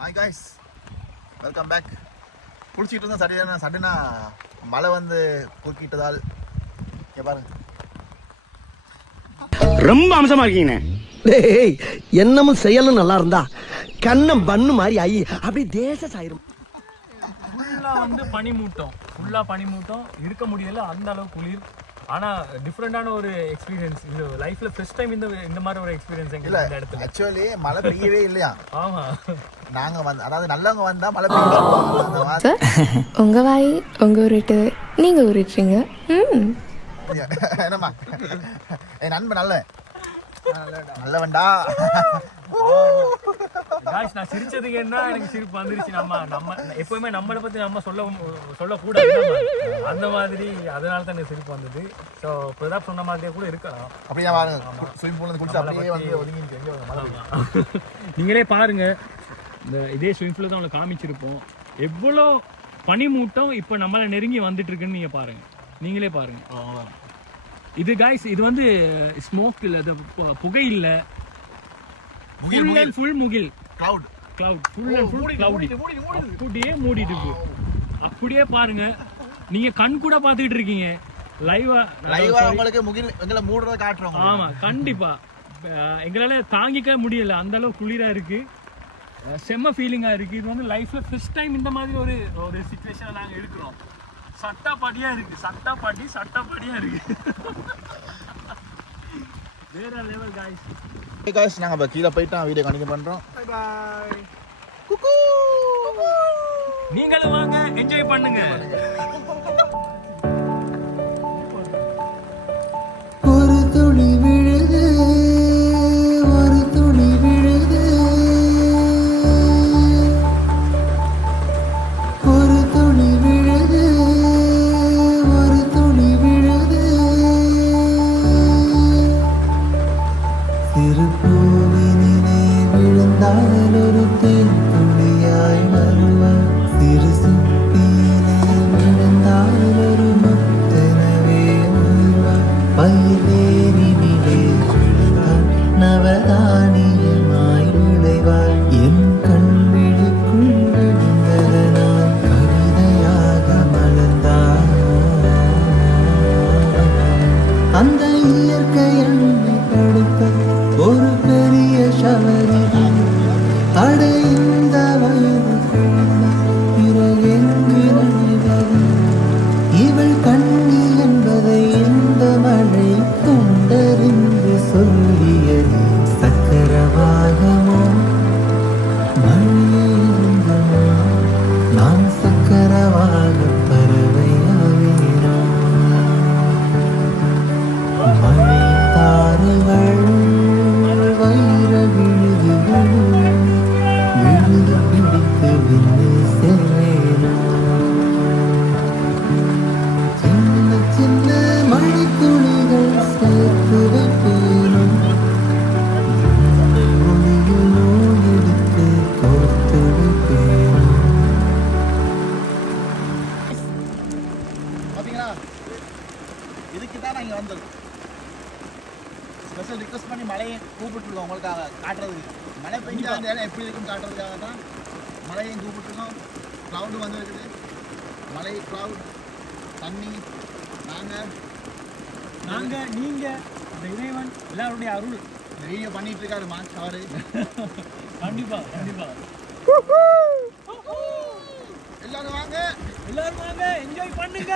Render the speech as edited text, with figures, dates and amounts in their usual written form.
Hi guys, welcome back. குளிச்சிட்டு இருந்தால் சடனா மழை வந்து குறுக்கிட்டதால் இங்கே பாருங்க, ரொம்ப அம்சமா இருக்கீங்க. டேய், என்னமும் செயலும் நல்லா இருந்தா கண்ணம் பண்ணு மாதிரி ஆகி அப்படியே தேச சாயிரும். ஃபுல்லா வந்து பனிமூட்டம் இருக்க முடியல, அந்த அளவு குளிர். ஆனா டிஃபரெண்டான ஒரு எக்ஸ்பீரியன்ஸ். இது லைஃப்ல ஃபர்ஸ்ட் டைம் இந்த மாதிரி ஒரு எக்ஸ்பீரியன்ஸ் எங்க இந்த இடத்துல. ஆக்சுவலி மழை பெய்யவே இல்லையா? ஆமா, நாங்க வந்து அதாவது நல்லவங்க வந்தா மழை பெய்யும். உங்க வாய் உங்க உருட்டு, நீங்க உருட்டுறீங்க. என்னம்மா, என் நண்பன் நல்லவன்டா. நான் சிரிச்சதுக்கு என்ன எனக்கு சிரிப்பு வந்துருச்சு. நம்ம எப்பவுமே நம்மளை பத்தி நம்ம சொல்லக்கூடாது அந்த மாதிரி, அதனால தான் எனக்கு சிரிப்பு வந்தது. ஸோ பிரதாப் சொன்ன மாதிரியே கூட இருக்கலாம். அப்படியே பாருங்க, ஸ்விமிங் பூல்ல குளிச்சு அப்படியே வந்து ஒதுங்கி. நீங்களே பாருங்க, இந்த இதே ஸ்விமிங் பூல் தான் உங்களுக்கு காமிச்சிருப்போம். எவ்வளோ பனிமூட்டம் இப்போ நம்மளை நெருங்கி வந்துட்டு இருக்குன்னு நீங்க பாருங்க, நீங்களே பாருங்க. இது காய்ஸ், இது வந்து ஸ்மோக் இல்ல, இது புகை இல்ல, ஃபுல் அண்ட் ஃபுல் முகில், cloud full and full cloudy, அப்படியே மூடிட்டு இருக்கு. அப்படியே பாருங்க, நீங்க கண் கூட பாத்துக்கிட்டு இருக்கீங்க. லைவா உங்களுக்கு முகில் எங்களை மூடுறத காட்டுறோம். ஆமா, கண்டிப்பா எங்களால தாங்கிக்க முடியல, அந்த அளவு குளிரா இருக்கு. செம்ம ஃபீலிங்கா இருக்கு. இது வந்து லைஃப்ல ஃபர்ஸ்ட் டைம் இந்த மாதிரி ஒரு சிச்சுவேஷனை நாங்க இருக்கிறோம். சட்டாப்பாடியா இருக்கு, சட்டாப்பாடியா இருக்கு. வேற லெவல் காய்ஸ். காய்ஸ், நாங்க இப்ப கீழே போயிட்டோம், வீடியோ கண்டினியூ பண்றோம். Bye bye. குக்கு. நீங்களும் வாங்க, என்ஜாய் பண்ணுங்க. ஒரு துளி விழுது, ஒரு துளி விழுது, ஒரு துளி விழுது, ஒரு துளி விழுது. சிறு பூவினிலே விழுந்தால் ஒரு தேன் துளியாய் வருவாய். சிறு சிப்பியிலே விழுந்தால் ஒரு முத்தெனவே வருவாய். பயிலேரினிலே விழுந்தால் நவதானியமாய் விளைவாய். என் கண் விழிக்குள் விழுந்ததனால் கவிதையாக மலர்ந்தாய். அந்த இயற்கை என்னை படுத்த ஒரு பெரிய ஷவரிதான். அடைந்த வயது பிறகெங்கு நனைவது. இவள் கண்ணி என்பதை இந்த மழை கண்டறிந்து சொல்லியது. சக்கரவாகமோ மழையிருந்தமோ, நான் சக்கரவாக பறவையாவேனோ. மழை தாறுகள் வைர விழுதுகள் விழுது பிடித்து விண்ணு சேரேனோ. சின்ன சின்ன மழை துளிகள் சேர்த்து வைப்பேனோ. ஒளியில் நூல் எடுத்து கோர்த்து வைப்பேனோ. பாத்தீங்களா, இதுக்கு தான் நாங்கள் வந்திருக்கோம். ஸ்பெஷல் ரிக்வஸ்ட் பண்ணி மழையை கூப்பிட்டுருக்கோம் உங்களுக்காக காட்டுறதுக்கு. மழை பெஞ்சா அந்த இடம் எப்படி இருக்குன்னு காட்டுறதுக்காக தான் மழையும் கூப்பிட்டுருக்கோம். க்ளவுடு வந்து இருக்குது, மழை, க்ளவுட், தண்ணி, நாங்கள் நீங்க இந்த இறைவன் எல்லாருடைய அருள். இந்த வீடியோ பண்ணிட்டு இருக்காரு மார்க் அவரு. கண்டிப்பா எல்லாரும் வாங்க, என்ஜாய் பண்ணுங்க.